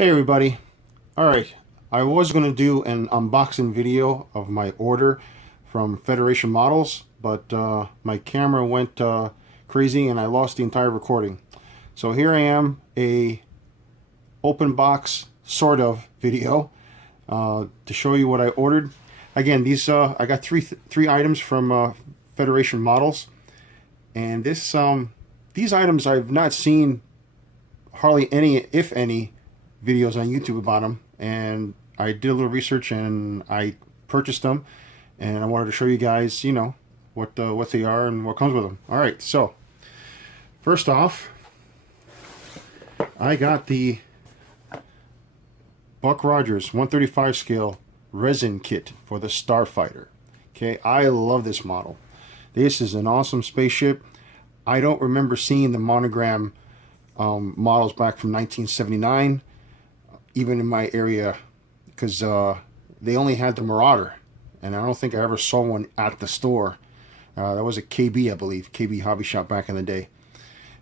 Hey everybody. Alright, I was going to do an unboxing video of my order from Federation Models, but my camera went crazy and I lost the entire recording. So here I am, a open box sort of video to show you what I ordered. Again, these I got three items from Federation Models, and these items I've not seen hardly any, if any, videos on YouTube about them, and I did a little research and I purchased them, and I wanted to show you guys, you know, what they are and what comes with them. All right, so first off, I got the Buck Rogers 135 scale resin kit for the Starfighter. Okay, I love this model. This is an awesome spaceship. I don't remember seeing the Monogram models back from 1979. Even in my area, because they only had the Marauder, and I don't think I ever saw one at the store. That was a KB, I believe, KB Hobby Shop back in the day.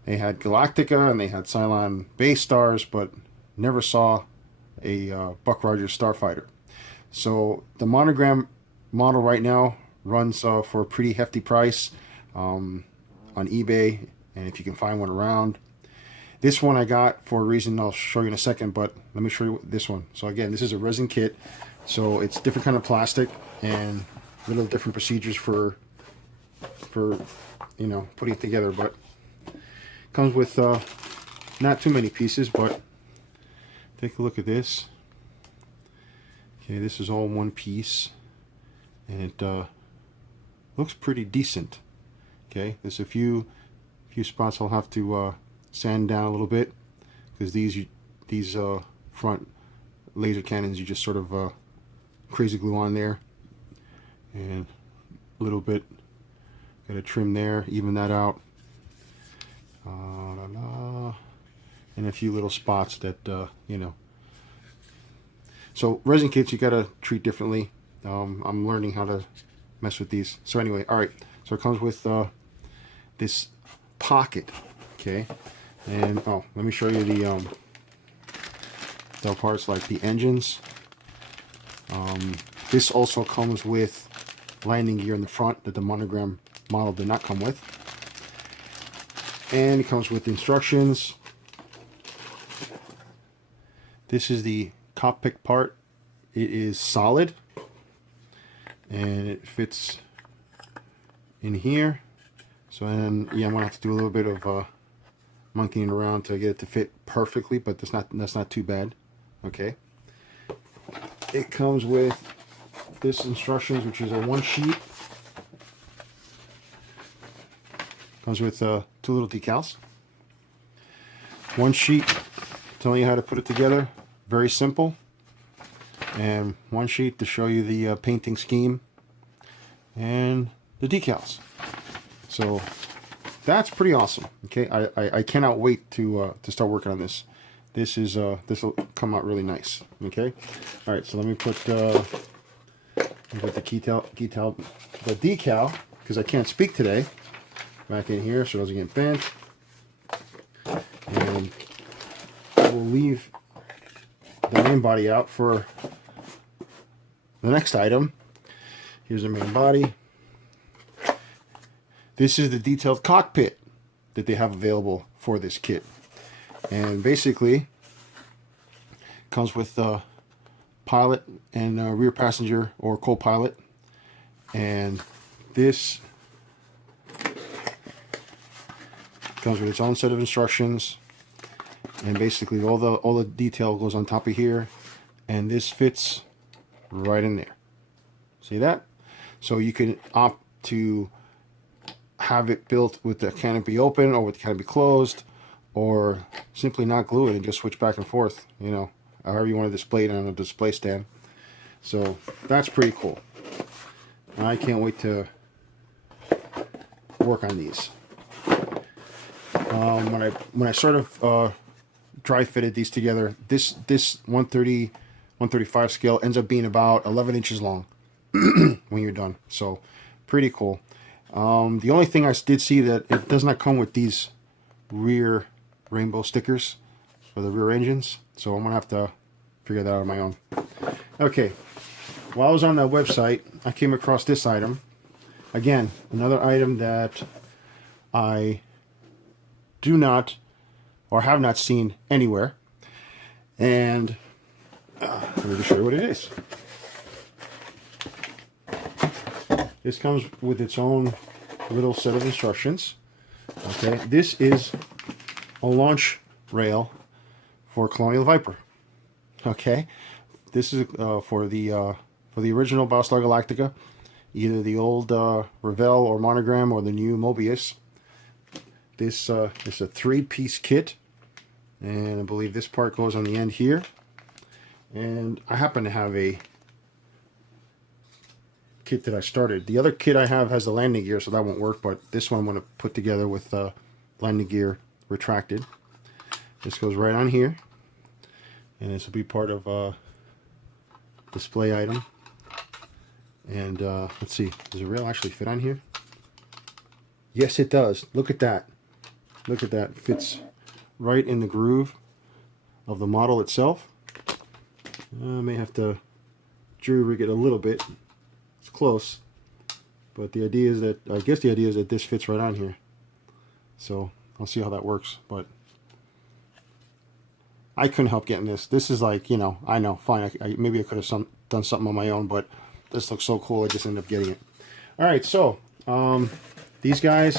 They had Galactica and they had Cylon base stars, but never saw a Buck Rogers Starfighter. So the Monogram model right now runs for a pretty hefty price on eBay, and if you can find one around. This one I got for a reason I'll show you in a second, but let me show you this one. So again, this is a resin kit, so it's different kind of plastic and little different procedures for you know, putting it together. But comes with not too many pieces, but take a look at this. Okay, this is all one piece, and it looks pretty decent. Okay, there's a few spots I'll have to sand down a little bit, because these front laser cannons you just sort of crazy glue on there, and a little bit got a trim there, even that out, and a few little spots that you know. So resin kits you gotta treat differently. I'm learning how to mess with these. So anyway, all right, so it comes with this pocket. Okay, and oh, let me show you the parts like the engines. This also comes with landing gear in the front that the Monogram model did not come with, and it comes with instructions. This is the cockpit part. It is solid and it fits in here. So then, yeah, I'm gonna have to do a little bit of monkeying around to get it to fit perfectly, but that's not too bad. Okay. It comes with this instructions, which is a one sheet. Comes with two little decals. One sheet telling you how to put it together. Very simple. And one sheet to show you the painting scheme and the decals. So that's pretty awesome. Okay, I cannot wait to start working on this. This will come out really nice. Okay, all right. So let me put the decal, because I can't speak today, back in here so it doesn't get bent. And I will leave the main body out for the next item. Here's the main body. This is the detailed cockpit that they have available for this kit. And basically, comes with pilot and rear passenger or co-pilot. And this comes with its own set of instructions. And basically all the detail goes on top of here. And this fits right in there. See that? So you can opt to have it built with the canopy open or with the canopy closed, or simply not glue it and just switch back and forth, you know, however you want to display it on a display stand. So that's pretty cool. I can't wait to work on these. When I sort of dry fitted these together, this 135 scale ends up being about 11 inches long when you're done. So pretty cool. The only thing I did see that it does not come with these rear rainbow stickers. for the rear engines. So I'm gonna have to figure that out on my own. Okay, while I was on that website, I came across this item. Again, another item that I do not or have not seen anywhere. And let me just show you what it is. This comes with its own little set of instructions. Okay, this is a launch rail for Colonial Viper. Okay, this is for the original Battlestar Galactica, either the old Revell or Monogram or the new Mobius. This is a 3-piece kit, and I believe this part goes on the end here. And I happen to have a kit that I started. The other kit I have has the landing gear, so that won't work, but this one I'm going to put together with landing gear retracted. This goes right on here, and this will be part of a display item. And let's see, does the rail actually fit on here? Yes, it does. Look at that. Look at that. It fits right in the groove of the model itself. I may have to jury rig it a little bit. It's close, but the idea is that, I guess the idea is that this fits right on here. So I'll see how that works, but I couldn't help getting this. This is like, you know, I know, fine, maybe I could have done something on my own, but this looks so cool, I just ended up getting it. Alright, so these guys,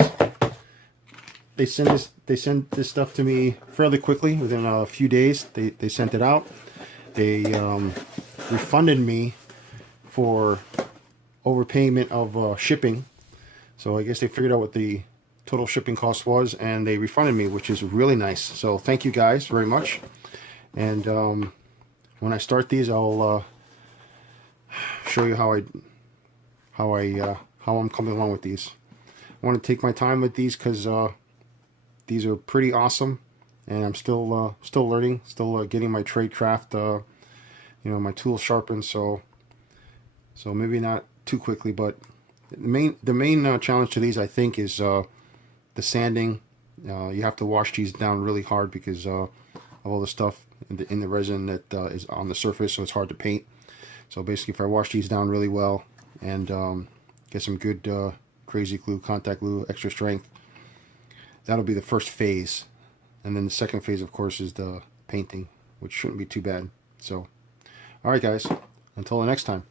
they send this stuff to me fairly quickly. Within a few days, they sent it out. They refunded me for overpayment of shipping. So I guess they figured out what the total shipping cost was, and they refunded me, which is really nice. So thank you guys very much. And when I start these, I'll show you how I'm coming along with these. I want to take my time with these because these are pretty awesome, and I'm still learning, still getting my trade craft, you know, my tools sharpened. So maybe not too quickly, but the main challenge to these, I think, is the sanding. You have to wash these down really hard because of all the stuff in the resin that is on the surface, so it's hard to paint. So basically, if I wash these down really well and get some good crazy glue, contact glue, extra strength, that'll be the first phase. And then the second phase, of course, is the painting, which shouldn't be too bad. So, all right, guys, until the next time.